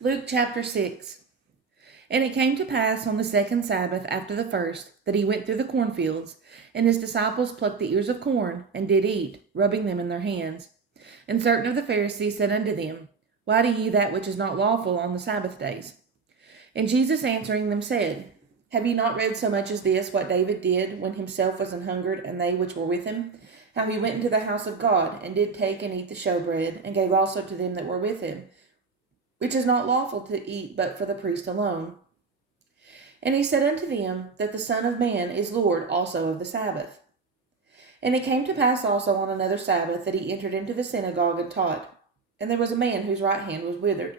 Luke chapter 6. And it came to pass on the second Sabbath after the first that he went through the cornfields, and his disciples plucked the ears of corn, and did eat, rubbing them in their hands. And certain of the Pharisees said unto them, Why do ye that which is not lawful on the Sabbath days? And Jesus answering them said, Have ye not read so much as this, what David did, when himself was an hungered, and they which were with him? How he went into the house of God, and did take and eat the showbread, and gave also to them that were with him, which is not lawful to eat but for the priest alone. And he said unto them that the Son of Man is Lord also of the Sabbath. And it came to pass also on another Sabbath that he entered into the synagogue and taught. And there was a man whose right hand was withered.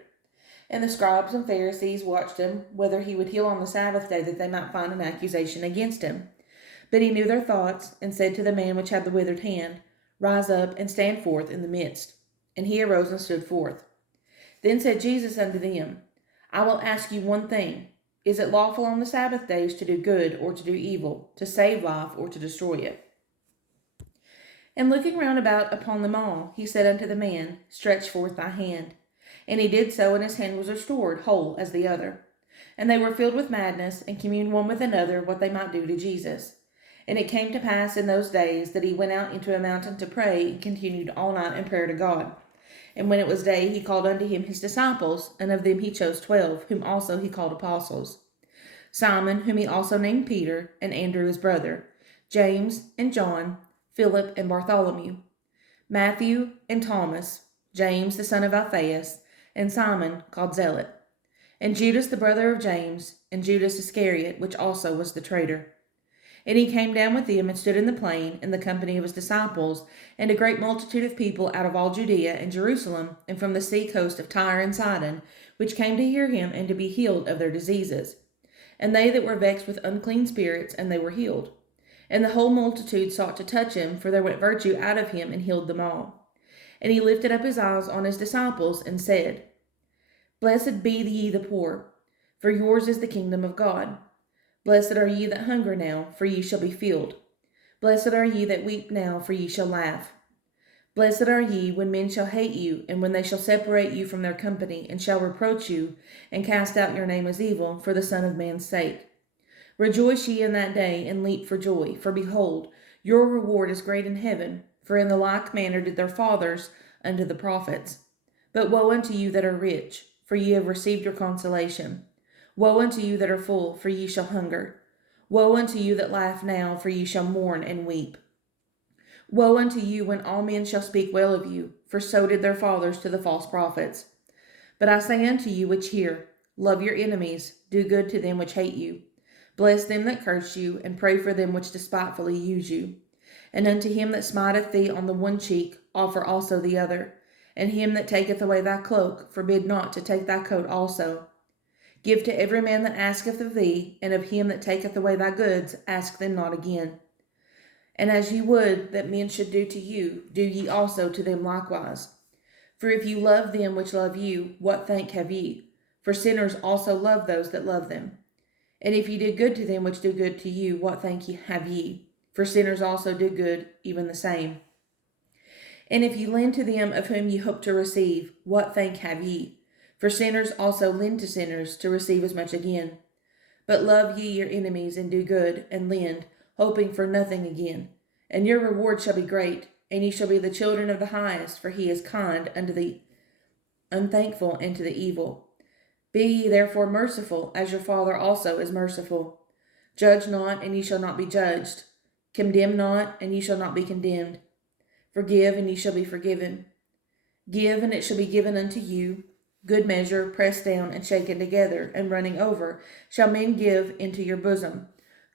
And the scribes and Pharisees watched him, whether he would heal on the Sabbath day, that they might find an accusation against him. But he knew their thoughts, and said to the man which had the withered hand, Rise up and stand forth in the midst. And he arose and stood forth. Then said Jesus unto them, I will ask you one thing. Is it lawful on the Sabbath days to do good or to do evil, to save life or to destroy it? And looking round about upon them all, he said unto the man, Stretch forth thy hand. And he did so, and his hand was restored, whole as the other. And they were filled with madness, and communed one with another what they might do to Jesus. And it came to pass in those days that he went out into a mountain to pray, and continued all night in prayer to God. And when it was day, he called unto him his disciples, and of them he chose 12, whom also he called apostles. Simon, whom he also named Peter, and Andrew his brother, James and John, Philip and Bartholomew, Matthew and Thomas, James the son of Alphaeus, and Simon called Zealot, and Judas the brother of James, and Judas Iscariot, which also was the traitor. And he came down with them and stood in the plain in the company of his disciples, and a great multitude of people out of all Judea and Jerusalem, and from the sea coast of Tyre and Sidon, which came to hear him and to be healed of their diseases. And they that were vexed with unclean spirits, and they were healed. And the whole multitude sought to touch him, for there went virtue out of him, and healed them all. And he lifted up his eyes on his disciples, and said, Blessed be ye the poor, for yours is the kingdom of God. Blessed are ye that hunger now, for ye shall be filled. Blessed are ye that weep now, for ye shall laugh. Blessed are ye when men shall hate you, and when they shall separate you from their company, and shall reproach you, and cast out your name as evil, for the Son of Man's sake. Rejoice ye in that day, and leap for joy, for behold, your reward is great in heaven, for in the like manner did their fathers unto the prophets. But woe unto you that are rich, for ye have received your consolation. Woe unto you that are full, for ye shall hunger. Woe unto you that laugh now, for ye shall mourn and weep. Woe unto you when all men shall speak well of you, for so did their fathers to the false prophets. But I say unto you which hear, love your enemies, do good to them which hate you. Bless them that curse you, and pray for them which despitefully use you. And unto him that smiteth thee on the one cheek, offer also the other. And him that taketh away thy cloak, forbid not to take thy coat also. Give to every man that asketh of thee, and of him that taketh away thy goods, ask them not again. And as ye would that men should do to you, do ye also to them likewise. For if you love them which love you, what thank have ye? For sinners also love those that love them. And if ye do good to them which do good to you, what thank have ye? For sinners also do good, even the same. And if ye lend to them of whom ye hope to receive, what thank have ye? For sinners also lend to sinners to receive as much again. But love ye your enemies, and do good, and lend, hoping for nothing again. And your reward shall be great, and ye shall be the children of the highest, for he is kind unto the unthankful and to the evil. Be ye therefore merciful, as your Father also is merciful. Judge not, and ye shall not be judged. Condemn not, and ye shall not be condemned. Forgive, and ye shall be forgiven. Give, and it shall be given unto you. Good measure, pressed down, and shaken together, and running over, shall men give into your bosom.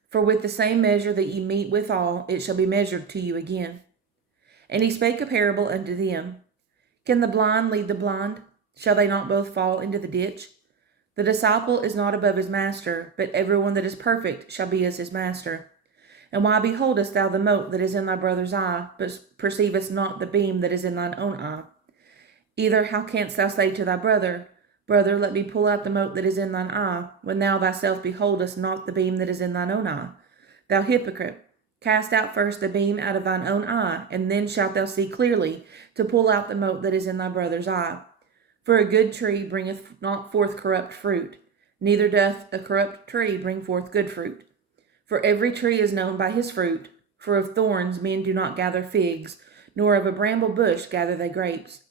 For with the same measure that ye mete withal, it shall be measured to you again. And he spake a parable unto them. Can the blind lead the blind? Shall they not both fall into the ditch? The disciple is not above his master, but every one that is perfect shall be as his master. And why beholdest thou the mote that is in thy brother's eye, but perceivest not the beam that is in thine own eye? Either how canst thou say to thy brother, Brother, let me pull out the mote that is in thine eye, when thou thyself beholdest not the beam that is in thine own eye? Thou hypocrite, cast out first the beam out of thine own eye, and then shalt thou see clearly to pull out the mote that is in thy brother's eye. For a good tree bringeth not forth corrupt fruit, neither doth a corrupt tree bring forth good fruit. For every tree is known by his fruit. For of thorns men do not gather figs, nor of a bramble bush gather they grapes.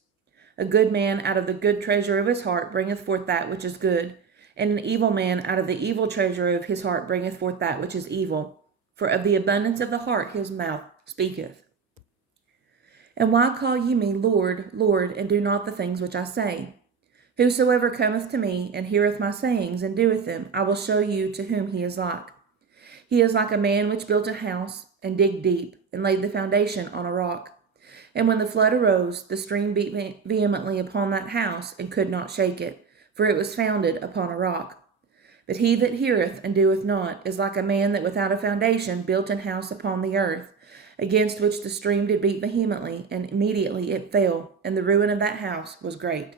A good man out of the good treasure of his heart bringeth forth that which is good, and an evil man out of the evil treasure of his heart bringeth forth that which is evil. For of the abundance of the heart his mouth speaketh. And why call ye me Lord, Lord, and do not the things which I say? Whosoever cometh to me, and heareth my sayings, and doeth them, I will show you to whom he is like. He is like a man which built a house, and digged deep, and laid the foundation on a rock. And when the flood arose, the stream beat vehemently upon that house, and could not shake it, for it was founded upon a rock. But he that heareth and doeth not is like a man that without a foundation built an house upon the earth, against which the stream did beat vehemently, and immediately it fell, and the ruin of that house was great.